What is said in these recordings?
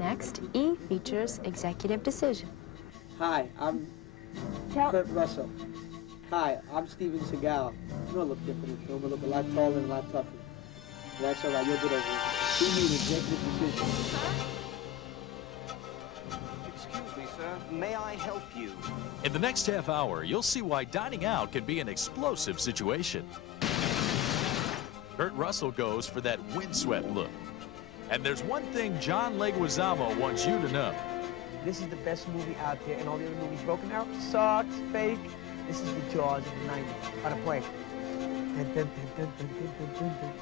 Next, E features executive decision. Hi, I'm Kurt Russell. Hi, I'm Steven Seagal. You don't look different in film. I look a lot taller and a lot tougher. That's all right, you'll get over it. We need executive decision. Excuse me, sir. May I help you? In the next half hour, you'll see why dining out can be an explosive situation. Kurt Russell goes for that windswept look. And there's one thing John Leguizamo wants you to know. This is the best movie out there, and all the other movies broken out sucks, fake. This is the Jaws of the 90s. On a plane.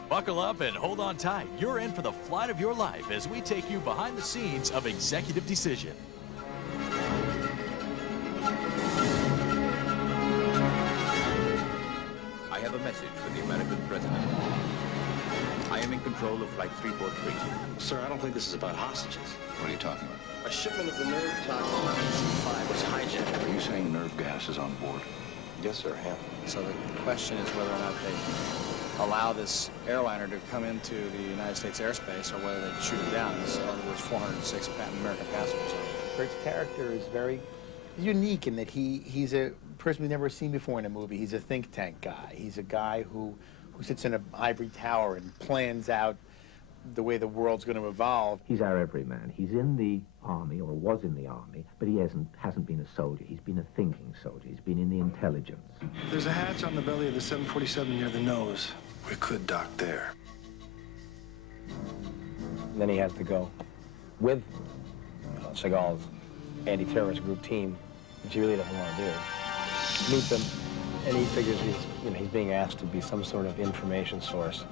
Buckle up and hold on tight. You're in for the flight of your life as we take you behind the scenes of Executive Decision. I have a message for the American president. I am in control of Flight 343. Sir, I don't think this is about hostages. What are you talking about? A shipment of the nerve toxin DC-5 was hijacked. Are you saying nerve gas is on board? Yes, sir, I have. So the question is whether or not they allow this airliner to come into the United States airspace or whether they shoot it down. So there's 406 American passengers on it. Kurt's character is very unique in that he's a person we've never seen before in a movie. He's a think tank guy. He's a guy who sits in an ivory tower and plans out the way the world's going to evolve. He's our everyman. He's in the army, or was in the army, but he hasn't been a soldier. He's been a thinking soldier. He's been in the intelligence. There's a hatch on the belly of the 747 near the nose. We could dock there. And then he has to go with Seagal's anti-terrorist group team, which he really doesn't want to do. Meet them, and he figures he's being asked to be some sort of information source,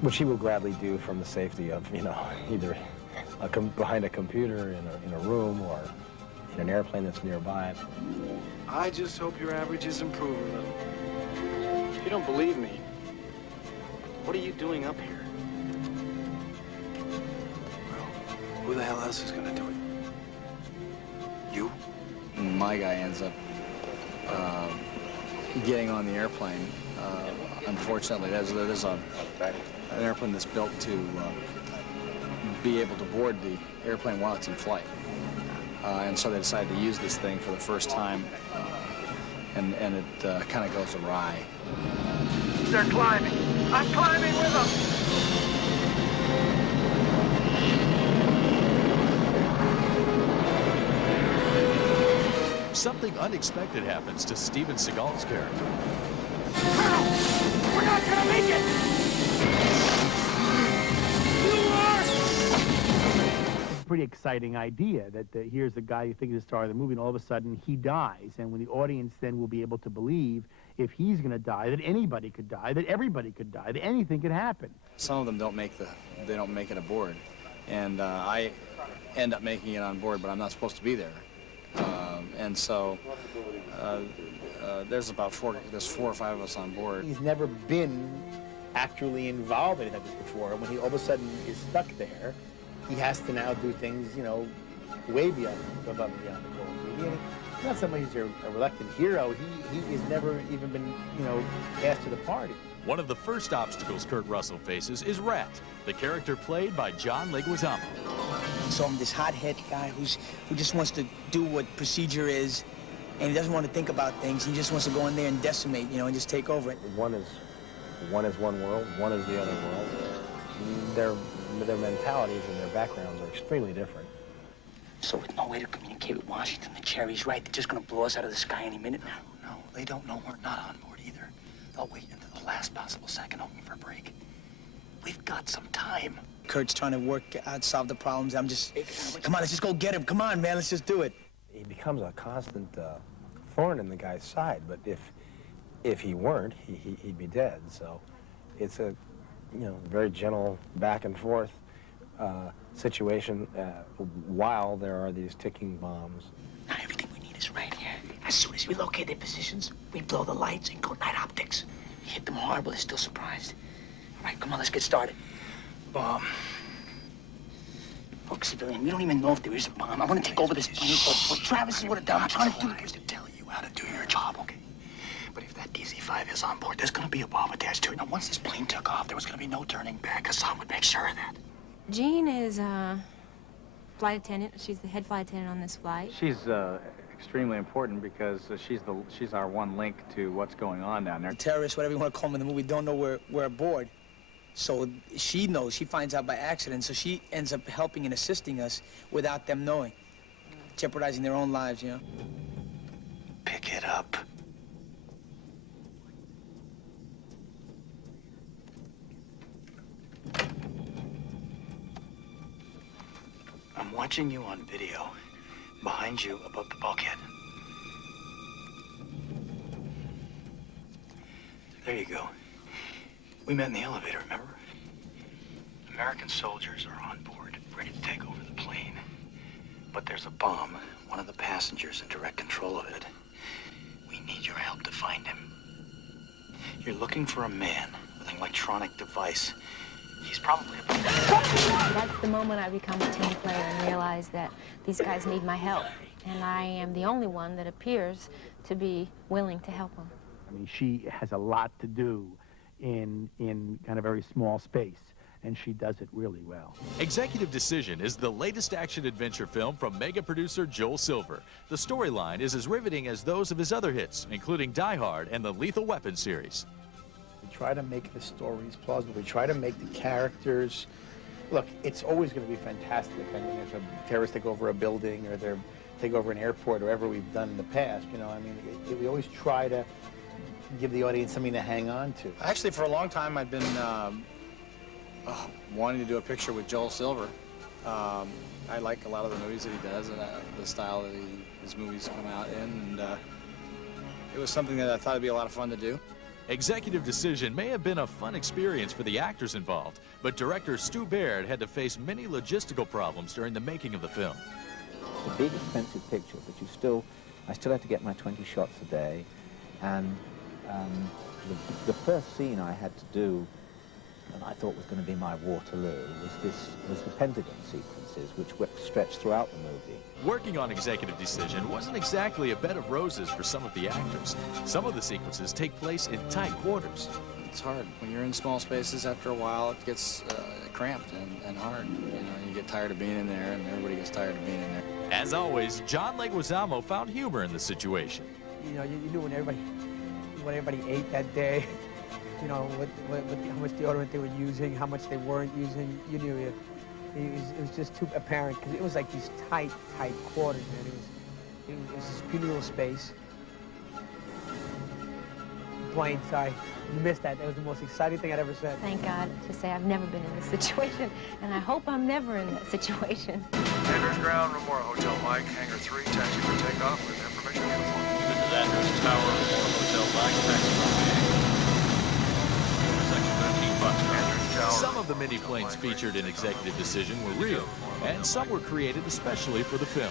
which he will gladly do from the safety of, either behind a computer in a room or in an airplane that's nearby. I just hope your averages improve a little. If you don't believe me, what are you doing up here? Well, who the hell else is going to do it? You? My guy ends up getting on the airplane. Unfortunately, there's an airplane that's built to be able to board the airplane while it's in flight. And so they decided to use this thing for the first time, and it kind of goes awry. They're climbing. I'm climbing with them. Something unexpected happens to Steven Seagal's character. Colonel, we're not gonna make it! It's a pretty exciting idea that here's the guy you think is the star of the movie, and all of a sudden he dies. And when the audience then will be able to believe, if he's going to die, that anybody could die, that everybody could die, that anything could happen. Some of them don't make it aboard, and I end up making it on board, but I'm not supposed to be there. And so there's 4 or 5 of us on board. He's never been actually involved in anything like this before, and when he all of a sudden is stuck there, he has to now do things, way beyond above and beyond the call of duty. And he's not somebody who's a reluctant hero. He has never even been, asked to the party. One of the first obstacles Kurt Russell faces is Rat, the character played by John Leguizamo. So I'm this hot-head guy who just wants to do what procedure is, and he doesn't want to think about things. He just wants to go in there and decimate, and just take over it. One is one world, one is the other world. Their mentalities and their backgrounds are extremely different. So with no way to communicate with Washington, the Cherry's right. They're just going to blow us out of the sky any minute now. No, they don't know we're not on board either. They'll wait until the last possible second, hoping for a break. We've got some time. Kurt's trying to work out, solve the problems. I'm just, come on, let's just go get him. Come on, man, let's just do it. He becomes a constant thorn in the guy's side, but if he weren't, he'd be dead. So it's a very gentle back and forth situation while there are these ticking bombs. Now everything we need is right here. As soon as we locate their positions, we blow the lights and go night optics. We hit them hard, but they're still surprised. All right, come on, let's get started. Bomb. Look, civilian, we don't even know if there is a bomb. I want to take over this plane, but Travis is what it does. I'm trying to do to tell you how to do your job, okay? But if that DC-5 is on board, there's going to be a bomb attached to it. Now, once this plane took off, there was going to be no turning back. Hassan would make sure of that. Gene is, flight attendant. She's the head flight attendant on this flight. She's extremely important because she's our one link to what's going on down there. Terrorists, whatever you want to call them in the movie, don't know we're aboard. So she knows, she finds out by accident, so she ends up helping and assisting us without them knowing, jeopardizing their own lives, you know. Pick it up. I'm watching you on video, behind you above the bulkhead. There you go. We met in the elevator, remember? American soldiers are on board, ready to take over the plane. But there's a bomb. One of the passengers in direct control of it. We need your help to find him. You're looking for a man with an electronic device. He's probably a... That's the moment I become a team player and realize that these guys need my help. And I am the only one that appears to be willing to help them. I mean, she has a lot to do in kind of a very small space, and she does it really well. Executive Decision is the latest action-adventure film from mega producer Joel Silver. The storyline is as riveting as those of his other hits, including Die Hard and the Lethal Weapon series. We try to make the stories plausible. We try to make the characters... Look, it's always going to be fantastic. I mean, if a terrorist take over a building or they take over an airport or whatever we've done in the past, you know, I mean, we always try to give the audience something to hang on to. Actually, for a long time, I've been wanting to do a picture with Joel Silver. I like a lot of the movies that he does and the style that his movies come out in, and it was something that I thought would be a lot of fun to do. Executive Decision may have been a fun experience for the actors involved, but director Stu Baird had to face many logistical problems during the making of the film. It's a big, expensive picture, but I still had to get my 20 shots a day, and the first scene I had to do, and I thought was going to be my Waterloo, was the Pentagon sequences, which stretched throughout the movie. Working on Executive Decision wasn't exactly a bed of roses for some of the actors. Some of the sequences take place in tight quarters. It's hard. When you're in small spaces, after a while, it gets cramped and hard. You know, you get tired of being in there, and everybody gets tired of being in there. As always, John Leguizamo found humor in the situation. You know, you knew what everybody ate that day. You know, how much deodorant they were using, how much they weren't using. You knew it. It was just too apparent because it was like these tight quarters, man. It was this puny little space. Blaine, sorry, you missed that. That was the most exciting thing I'd ever said. Thank God to say I've never been in this situation, and I hope I'm never in that situation. Andrews Ground, Memorial Hotel Mike, Hangar 3, taxi for takeoff with information uniform. This is Andrews Tower, Memorial Hotel Mike, taxi for Some of the mini planes featured in Executive Decision were real, and some were created especially for the film.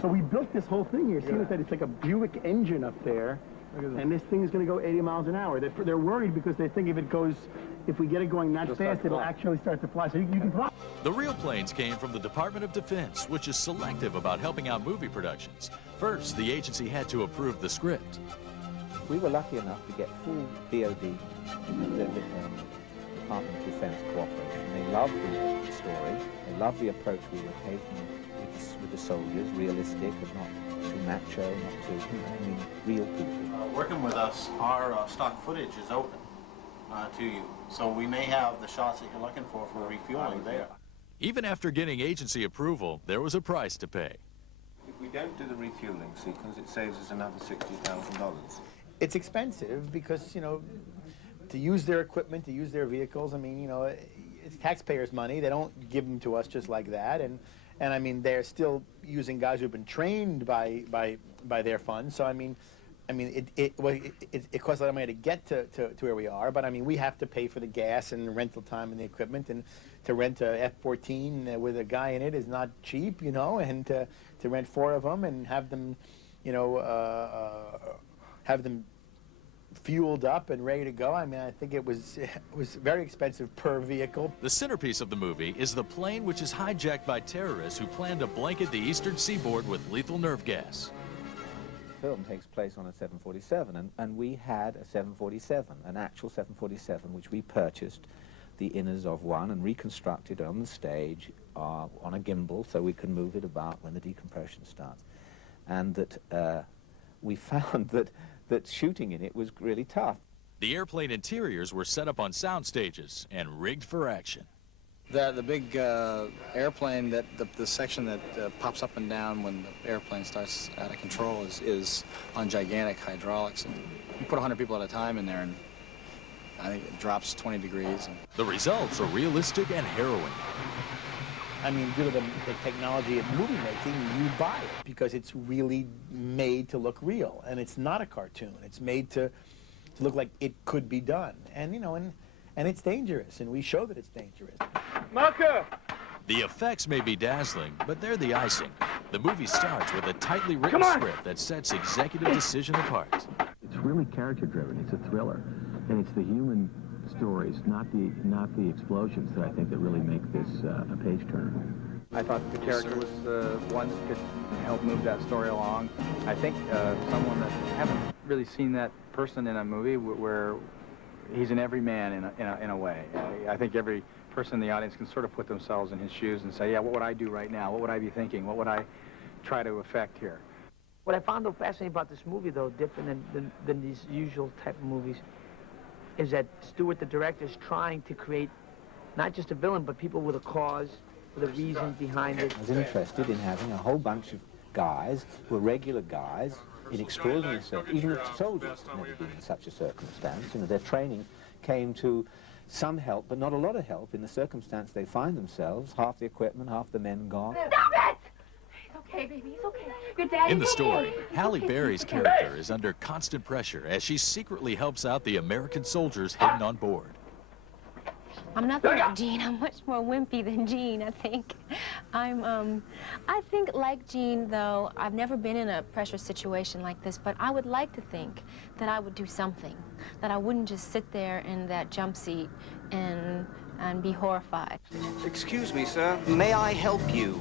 So we built this whole thing here. See that it's like a Buick engine up there, and this thing is going to go 80 miles an hour. They're worried because they think if we get it going that fast, it'll actually start to fly. So you can fly. The real planes came from the Department of Defense, which is selective about helping out movie productions. First, the agency had to approve the script. We were lucky enough to get full DOD, the Department of Defense cooperation. They loved the story. They loved the approach we were taking with the soldiers, realistic, but not too macho, not too, I mean, real people. Working with us, our stock footage is open to you. So we may have the shots that you're looking for refueling there. Even after getting agency approval, there was a price to pay. If we don't do the refueling sequence, it saves us another $60,000. It's expensive because, you know, to use their equipment, to use their vehicles, I mean, you know, it's taxpayers' money. They don't give them to us just like that. And I mean, they're still using guys who've been trained by their funds. So, I mean, it costs a lot of money to get to where we are, but I mean, we have to pay for the gas and the rental time and the equipment, and to rent a F-14 with a guy in it is not cheap, you know, and to rent 4 of them and have them, you know, have them fueled up and ready to go. I mean, I think it was very expensive per vehicle. The centerpiece of the movie is the plane which is hijacked by terrorists who plan to blanket the eastern seaboard with lethal nerve gas. film takes place on a 747, and we had a 747, an actual 747, which we purchased the inners of one and reconstructed on the stage on a gimbal so we can move it about when the decompression starts. And that we found that shooting in it was really tough. The airplane interiors were set up on sound stages and rigged for action. The big airplane, the section that pops up and down when the airplane starts out of control is on gigantic hydraulics. And you put 100 people at a time in there, and I think it drops 20 degrees. The results are realistic and harrowing. I mean, due to the technology of movie making, you buy it because it's really made to look real, and it's not a cartoon. It's made to look like it could be done, and you know, and it's dangerous, and we show that it's dangerous. Marker! The effects may be dazzling, but they're the icing. The movie starts with a tightly written script that sets executive decision apart. It's really character-driven. It's a thriller, and it's the human stories, not the explosions, that I think that really make this a page-turner. I thought the character was one that could help move that story along. I think someone that haven't really seen that person in a movie where he's an everyman in a way. I think every person in the audience can sort of put themselves in his shoes and say, yeah, what would I do right now? What would I be thinking? What would I try to affect here? What I found fascinating about this movie, though, different than these usual type of movies, is that Stewart, the director, is trying to create not just a villain, but people with a cause, with a reason behind it. I was interested in having a whole bunch of guys who were regular guys in extraordinary circumstances. Even the soldiers had never been in such a circumstance. You know, their training came to some help, but not a lot of help in the circumstance they find themselves. Half the equipment, half the men gone. Stop it! It's okay, baby, it's okay. Your daddy's In the story, okay. Halle Berry's character is under constant pressure as she secretly helps out the American soldiers hidden on board. I'm nothing like Gene. I'm much more wimpy than Gene, I think. I think like Gene, though, I've never been in a pressure situation like this, but I would like to think that I would do something, that I wouldn't just sit there in that jump seat and be horrified. Excuse me, sir. May I help you?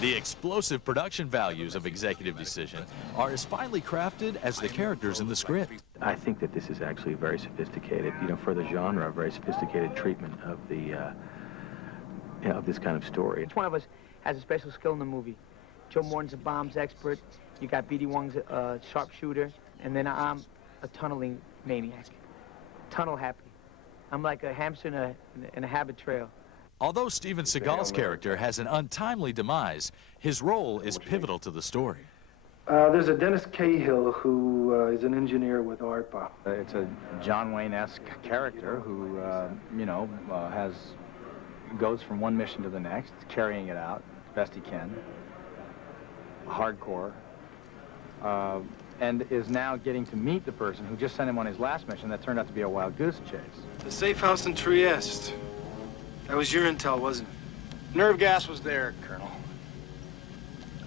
The explosive production values of Executive Decision are as finely crafted as the characters in the script. I think that this is actually very sophisticated, you know, for the genre, a very sophisticated treatment of the of this kind of story. Each one of us has a special skill in the movie. Joe Morton's a bombs expert. You got B.D. Wong's a sharpshooter, and then I'm a tunneling maniac. Tunnel happy. I'm like a hamster in a habit trail. Although Steven Seagal's character has an untimely demise, his role is pivotal to the story. There's a Dennis Cahill who is an engineer with ARPA. It's a John Wayne-esque character who, you know, goes from one mission to the next, carrying it out as best he can, hardcore, and is now getting to meet the person who just sent him on his last mission that turned out to be a wild goose chase. The safe house in Trieste. That was your intel, wasn't it? Nerve gas was there, Colonel.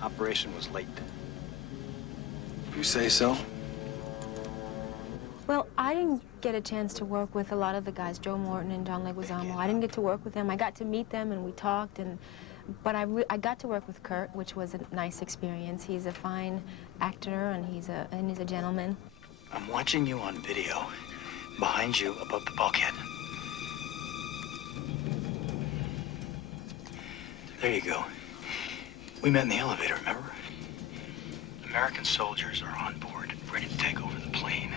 Operation was late. If you say so. Well, I didn't get a chance to work with a lot of the guys, Joe Morton and John Leguizamo. I didn't get to work with them. I got to meet them and we talked, but I got to work with Kurt, which was a nice experience. He's a fine actor and he's a gentleman. I'm watching you on video, behind you above the bulkhead. There you go. We met in the elevator, remember? American soldiers are on board, ready to take over the plane.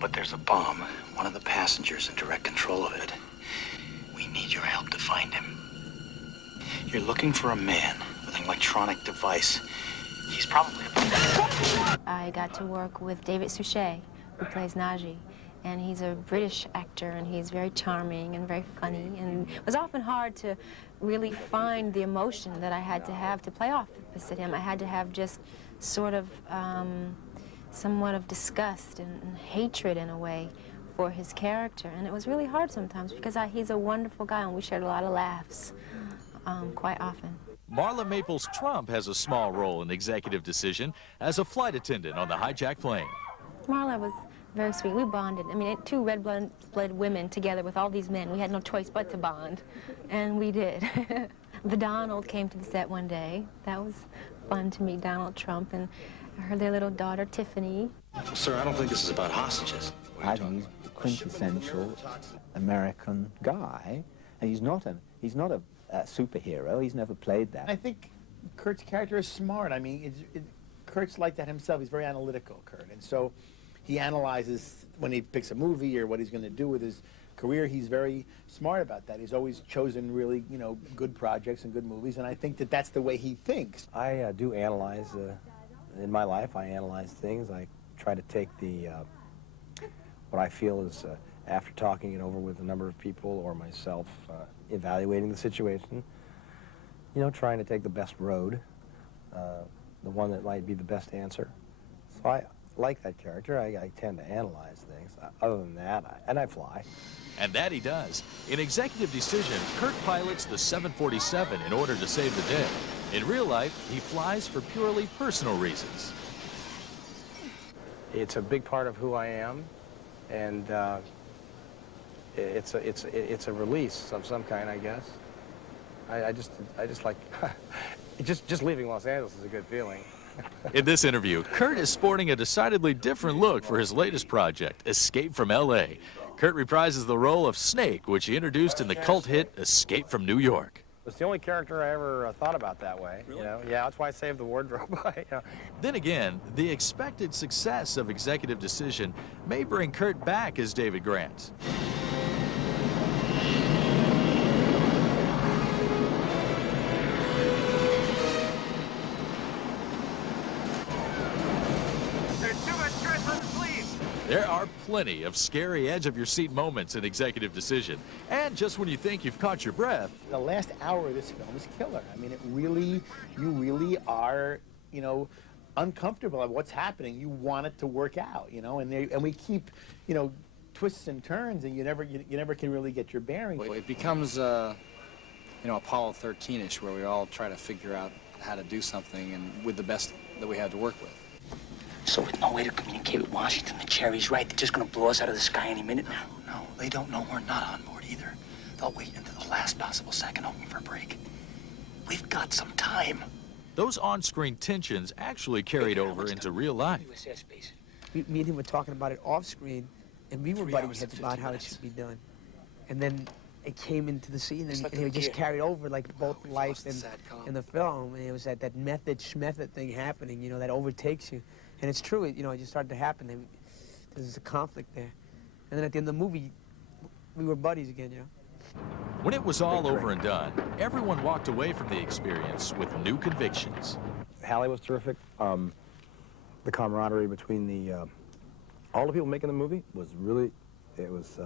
But there's a bomb, one of the passengers in direct control of it. We need your help to find him. You're looking for a man with an electronic device. He's probably I got to work with David Suchet, who plays Najee. And he's a British actor, and he's very charming and very funny. And it was often hard to really find the emotion that I had to play opposite him. I had to have just sort of somewhat of disgust and hatred in a way for his character. And it was really hard sometimes because he's a wonderful guy, and we shared a lot of laughs quite often. Marla Maples Trump has a small role in Executive Decision as a flight attendant on the hijacked plane. Marla was very sweet. We bonded. I mean, two red-blooded women together with all these men. We had no choice but to bond, and we did. The Donald came to the set one day. That was fun to meet Donald Trump and their little daughter, Tiffany. Sir, I don't think this is about hostages. I think he's a quintessential American guy, and he's not a superhero. He's never played that. I think Kurt's character is smart. I mean, Kurt's like that himself. He's very analytical, Kurt, and so he analyzes when he picks a movie or what he's going to do with his career. He's very smart about that. He's always chosen really, you know, good projects and good movies, and I think that that's the way he thinks. I do analyze. In my life, I analyze things. I try to take what I feel is, after talking it over with a number of people or myself, evaluating the situation, you know, trying to take the best road, the one that might be the best answer. So I like that character. I tend to analyze things. Other than that, and I fly. And that he does. In Executive Decision, Kurt pilots the 747 in order to save the day. In real life, he flies for purely personal reasons. It's a big part of who I am, and it's a release of some kind, I guess. I just like just leaving Los Angeles is a good feeling. In this interview, Kurt is sporting a decidedly different look for his latest project, Escape from L.A. Kurt reprises the role of Snake, which he introduced in the cult hit Escape from New York. It's the only character I ever thought about that way. Really? You know? Yeah, that's why I saved the wardrobe. You know. Then again, the expected success of Executive Decision may bring Kurt back as David Grant. There are plenty of scary edge-of-your-seat moments in Executive Decision. And just when you think you've caught your breath... The last hour of this film is killer. I mean, you really are, you know, uncomfortable at what's happening. You want it to work out, you know, and we keep, you know, twists and turns, and you never can really get your bearings. It becomes, you know, Apollo 13-ish, where we all try to figure out how to do something and with the best that we have to work with. So with no way to communicate with Washington, the Cherry's right. They're just gonna blow us out of the sky any minute now. No, they don't know we're not on board either. They'll wait until the last possible second, hoping for a break. We've got some time. Those on-screen tensions actually carried over into real life. Me and him were talking about it off-screen, and we were butting heads about how it should be done. And then it came into the scene, and it just carried over, like, both life and the film. And it was that method thing happening, you know, that overtakes you. And it's true, you know, it just started to happen. There's a conflict there. And then at the end of the movie, we were buddies again, you know. When it was all over and done, everyone walked away from the experience with new convictions. Hallie was terrific. The camaraderie between all the people making the movie was really, it was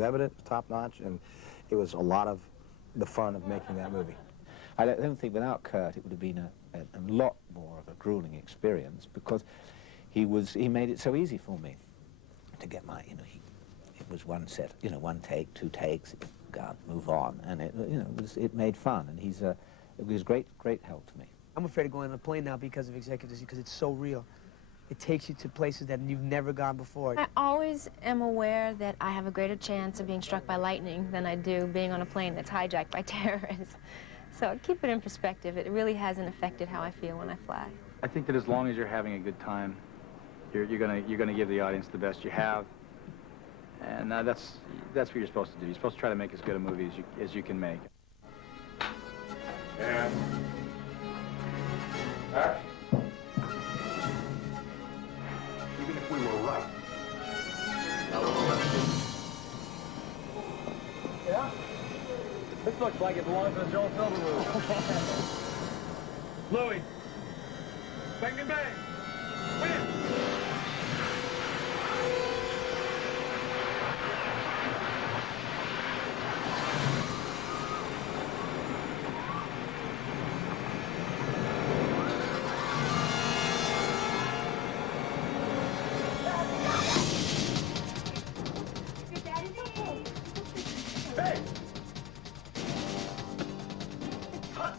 evident, top-notch, and it was a lot of the fun of making that movie. I don't think without Kurt it would have been a lot more of a grueling experience, because he made it so easy for me to get my, you know, it was one set, you know, one take, two takes, go out, move on, and it, you know, it made fun, and it was great help to me. I'm afraid to go on a plane now because of Executive, because it's so real. It takes you to places that you've never gone before. I always am aware that I have a greater chance of being struck by lightning than I do being on a plane that's hijacked by terrorists. So keep it in perspective. It really hasn't affected how I feel when I fly. I think that as long as you're having a good time, you're gonna give the audience the best you have, and that's what you're supposed to do. You're supposed to try to make as good a movie as you can make. And action. Even if we were right. Yeah? This looks like it belongs in the Joel Silver movie. Louis. Bang, bang, bang. Win. Hey! Cut!